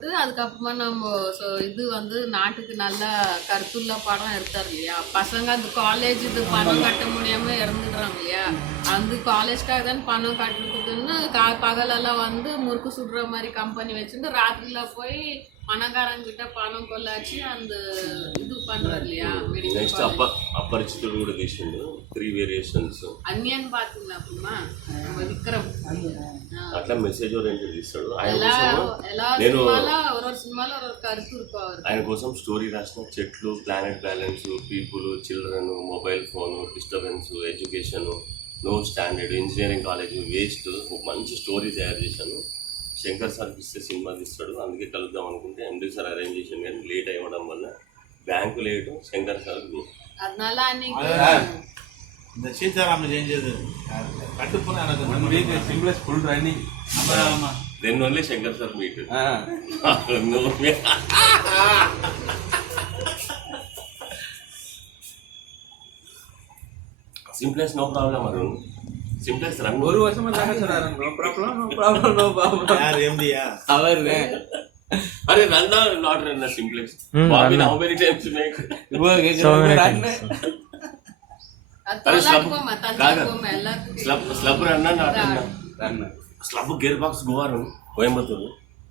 அதுக்கப்புறமா நம்ம இது வந்து நாட்டுக்கு நல்ல கருத்துள்ள படம் எடுத்தார் இல்லையா. பசங்க அந்த காலேஜ் இது பணம் கட்ட முடியாம இறந்துடுறாங்க இல்லையா. அந்த காலேஜ்க்காக தான் பணம் கட்டுறதுக்குன்னு பகலெல்லாம் வந்து முறுக்கு சுடுற மாதிரி கம்பெனி வச்சுட்டு ராத்திரில போய் పణకారంగిట పానం కొల్లాచి అండ్ ఇది పண்றாரு இல்லையா. నెక్స్ట్ అపరిచితుడు కూడా తీసిండు 3 వేరియేషన్స్ అన్యన్ పాత్రలా అప్పుమా విక్రమ్ అట్లా మెసేజ్ ఓరియంటెడ్ తీస్తాడు. నేను ఒక సినిమాలో ఒక కరుతు ఇరుకోవాలి. ఆయన కోసం స్టోరీ రాసిన చెట్లు, planet balance, people, children, mobile phone, disturbance, education, no standard, engineering college waste, ఒక మంచి స్టోరీ తయారు చేశాను. శంకర్ సార్ ఇస్తే సినిమా తీస్తాడు, అందుకే కలుద్దాం అనుకుంటే ఎండి సార్ అరేంజ్ చేసాను. కానీ లేట్ అవ్వడం వల్ల బ్యాంకు లేటు, శంకర్ సార్ இந்த சீதாராம் செஞ்சது full running. Then only Shankar sir meet. Simplex no problem Arun. Simplex run ஒரு வருஷமா தாங்க சொல்றாரு. No problem no problem no problem. யார் எம்டியா அவர்னே. అరే run not run simplex. Bobby how many times make ఇవో రన్. అరే స్లబ్ రన్ నాట్ రన్. రన్ స్లబ్ గేర్ బాక్స్ గోవారు కోయంబత్తూరు